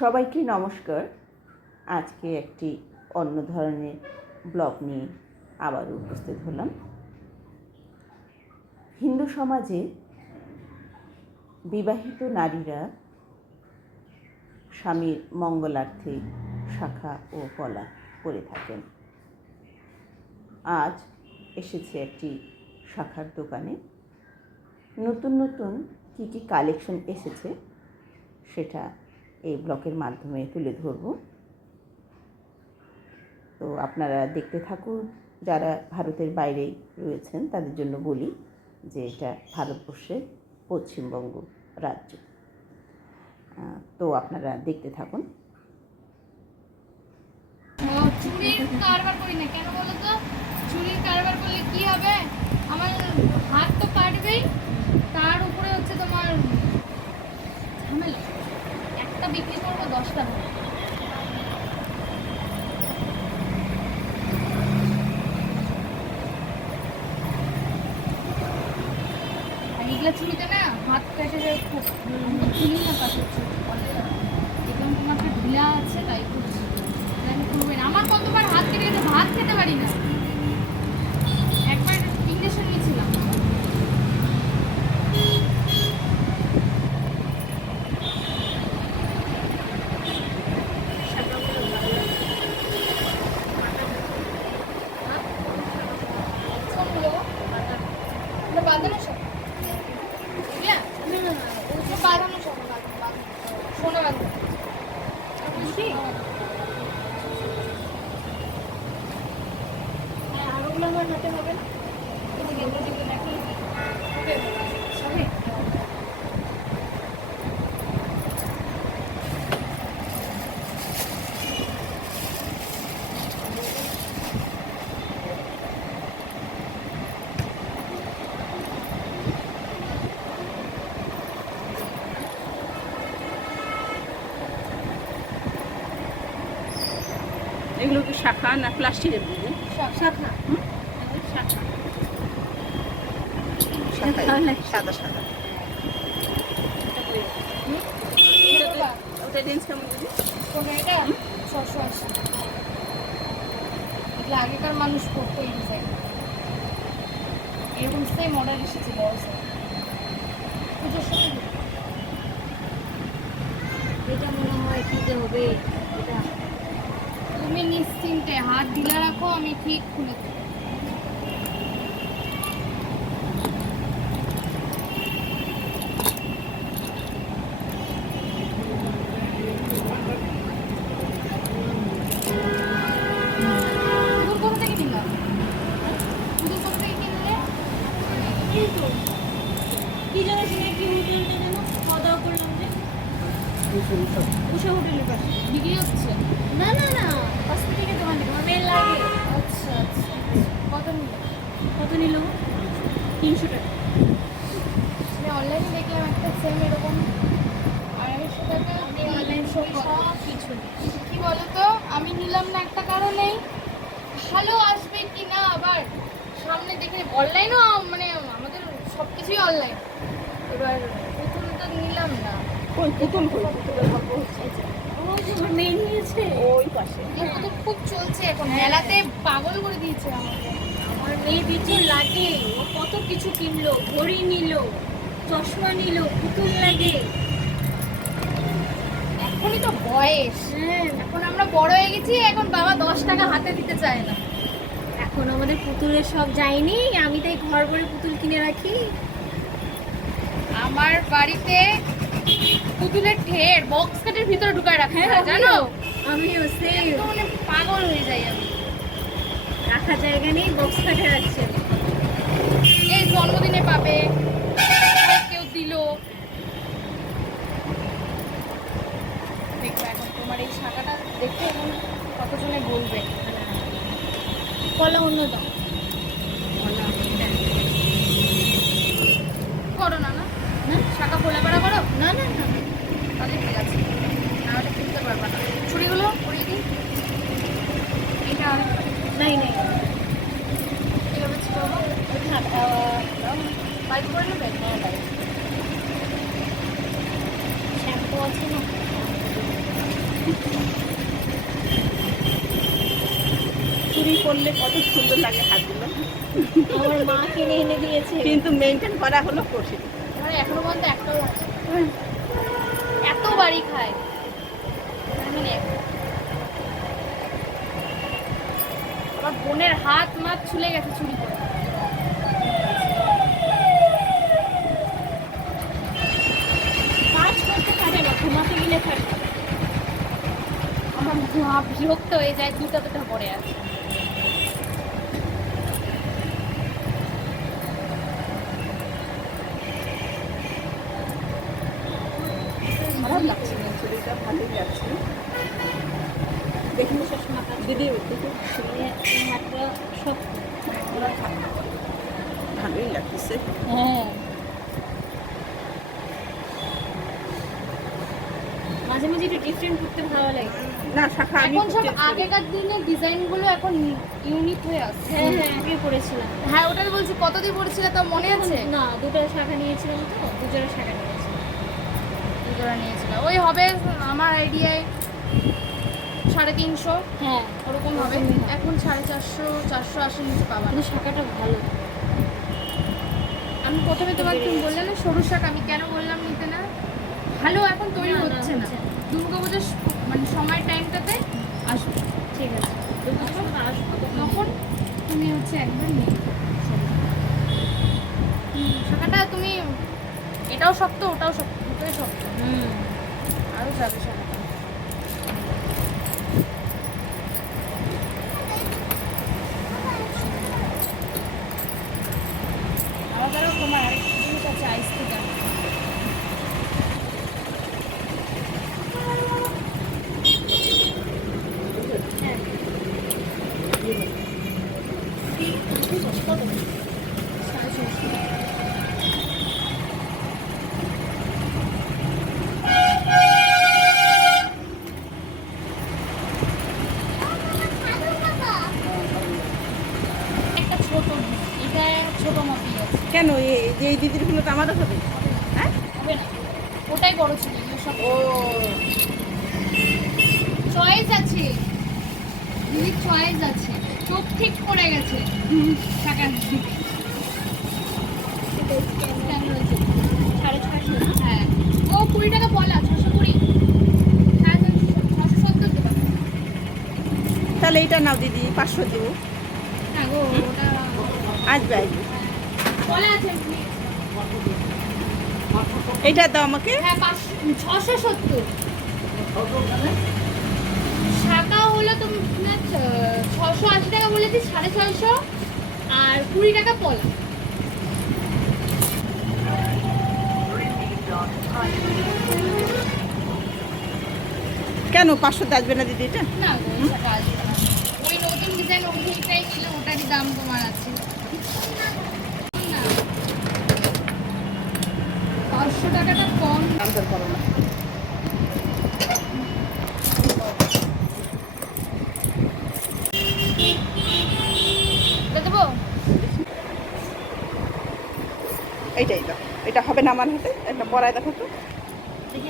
সবাইকে নমস্কার। আজকে একটি অন্য ধরনের ব্লগ নিয়ে আবারও উপস্থিত হলাম। হিন্দু সমাজে বিবাহিত নারীরা স্বামীর মঙ্গলার্থে শাখা ও পলা করে থাকেন। আজ এসেছে একটি শাখার দোকানে। নতুন নতুন কী কী কালেকশন এসেছে সেটা এই ব্লগের মাধ্যমে তুলে ধরব। তো আপনারা দেখতে থাকুন। যারা ভারতের বাইরে রয়েছেন তাদের জন্য বলি যে এটা ভারতবর্ষের পশ্চিমবঙ্গ রাজ্য। তো আপনারা দেখতে থাকুন। চুরির কারবার করি না কেন বলো তো? চুরির কারবার করলে কি হবে? আমার হাত তো কাটবেই, তার উপরে হচ্ছে তোমার ঝামেলা। একটা বিক্রি করবো 10টা। আর এগুলা চুরিতে না হাত কেটে যায় খুব। চুরি না কাজ হচ্ছে একদম তোমাকে ঢিলা আছে তাই করছি। আমার কতবার হাত কেটে গেছে, ভাত খেতে পারি না। একবার ইঞ্জেকশন নিয়েছিলাম। বাঁধানো সব বাঁধানো সব সোনা বাঁধানো আমার হাতে হবে না। এগুলো কি শাখা না প্লাস্টিকের বুঝে? শাখা শাখা সাদা সাদা। ওটা রেঞ্জ কেমন দিবি? এটা 680। এগুলো আগেকার মানুষ করতো এই ডিজাইন। এরকম সেম অর্ডার এসেছে বড় সাইজ। পুজোর সময় এটা মনে হয় দিতে হবে। এটা তুমি নিশ্চিন্তে হাত ঢিলা রাখো, আমি ঠিক খুলে দেবো। কি জানো শুনে কি হোটেলটা যেন খাওয়া দাওয়া করলাম যে উষা হোটেলের পাশে বিক্রি হচ্ছে। না না না হসপিটালের দোকান থেকে আমার মেয়ের লাগে। আচ্ছা আচ্ছা কত নিল? 300 টাকা। আমি অনলাইনে দেখলাম একটা সেম এরকম 250 টাকা। আমি অনলাইন সব কিছু কি বলো তো, আমি নিলাম না একটা কারণেই, ভালো আসবে কি না আবার সামনে দেখে। অনলাইনও মানে আমাদের সব কিছুই অনলাইন। এবার পুতুল তো নিলাম না। ওই পুতুল মেয়ে নিয়েছে ওই পাশে। পুতুল খুব চলছে এখন, মেলাতে পাগল করে দিয়েছে আমাকে। আমার মেয়ে বিচুর লাগে, ও কত কিছু কিনলো, ঘড়ি নিল, চশমা নিল, পুতুল লাগে। এখনই তো বয়স, এখন আমরা বড় হয়ে গেছি, এখন বাবা 10 টাকা হাতে দিতে চায় না। এখন আমাদের পুতুলের সব যায়নি, আমি তাই ঘর ভরে পুতুল কিনে রাখি। আমার বাড়িতে পুতুলের ঠের বক্স কাটের ভিতরে ঢুকায় রাখে, জানো? আমিও সেম, মানে পাগল হয়ে যাই আমি। রাখা জায়গা নেই, বক্স কাটে রাখছে। এই জন্মদিনে পাবে, কেউ দিল। দেখো এখন তোমার এই শাখাটা দেখে এখন কতজনে বলবে। কলা অন্য দাও, করো না না শাখা খোলাপাড়া করো। না না না তাহলে ঠিক আছে, না ওটা খুলতে পারবা না। ছুরিগুলো পরিয়ে দিই। এটা নাই নাই কীভাবে ছিটাবো? বাইক করে নেবে? হ্যাঁ বাইক। শ্যাম্পু আছে না? চুরি করলে কত সুন্দর লাগে হাতগুলো, আমার মা কিনে এনে দিয়েছে, কিন্তু মেনটেন করা হলো কঠিন। আমার এখনো পর্যন্ত একটাও এত বাড়ি খায় মানে আমার বোনের হাত মাত ছুলে গেছে চুরি করে। কাজ করতে পারে না, ঘুমাতে গেলে থাকে। আমার মা বিরক্ত হয়ে যায়, দুটা দুটা পড়ে আছে। খারাপ লাগছে না, চুরিটা ভালোই লাগছে। দেখুন দিদি, দেখুন হাতটা শক্ত। ভালোই লাগতেছে। হ্যাঁ, মাঝে মাঝে একটু ডিফারেন্ট করতে ভালো লাগে। না শাখা আমি এখন সব আগেকার দিনের ডিজাইনগুলো এখন ইউনিক হয়ে আসছে। হ্যাঁ হ্যাঁ, আগে করেছিলাম। হ্যাঁ ওটাই বলছি, কত দিয়ে পড়েছিল তা মনে আছে? না, দুটো শাখা নিয়েছিলাম তো, দুজোড়া শাখা নিয়েছিলাম। দুজোড়া নিয়েছিল, ওই হবে আমার আইডিয়ায় 350 হ্যাঁ, ওরকম হবে। এখন 450, 480 নিচে পাবা না। কিন্তু শাখাটা ভালো। আমি প্রথমে তোমাকে তুমি বললে না সরু শাক, আমি কেন বললাম নিতে না? ভালো এখন তৈরি না, না, হচ্ছে না। হচ্ছে না। দুর্গাপূজার মানে সময় টাইমটাতে আসবে, ঠিক আছে, আসবো তখন তুমি হচ্ছে একবার নিয়ে নেবে। শাখাটা তুমি এটাও শক্ত ওটাও শক্ত, দুটোই শক্ত, আরও যাবে শাখাটা। আবার তোমার আরেকটা জিনিস আছে, আইস থেকে একটা ছোট, এটা ছোট মাপি আছে। কেন এই দিদিরগুলো তো আমারও হবে? হ্যাঁ, হবে না, ওটাই বড় ছিল, এগুলো সব ও চয়েস আছে, দিদির চয়েস আছে, চোখ ঠিক করে গেছে টাকার দিকে। হ্যাঁ, ও 20 টাকা বলা, 620, 670 দেবা। তাহলে এইটা নাও দিদি, 500 দেবো। হ্যাঁ গো, ওটা আসবে আসবে। বলা আছে। এইটা দাও আমাকে। হ্যাঁ 670 শাখা হলো তোমার 680 টাকা বলেছি, 650 আর 20 টাকা পলা। কেন 500 আসবে না দিদি এটা? না গো, ওই শাখা আসবে না। ওই নতুন ডিজাইন ওইটাই ছিল, ওটারই দাম তোমার আছে না, 500 টাকাটা কম। দাম দর করো না। এটা দেবো? এইটাই দাও, এটা হবে না আমার হাতে, একটা পরায় দেখো তো। দেখি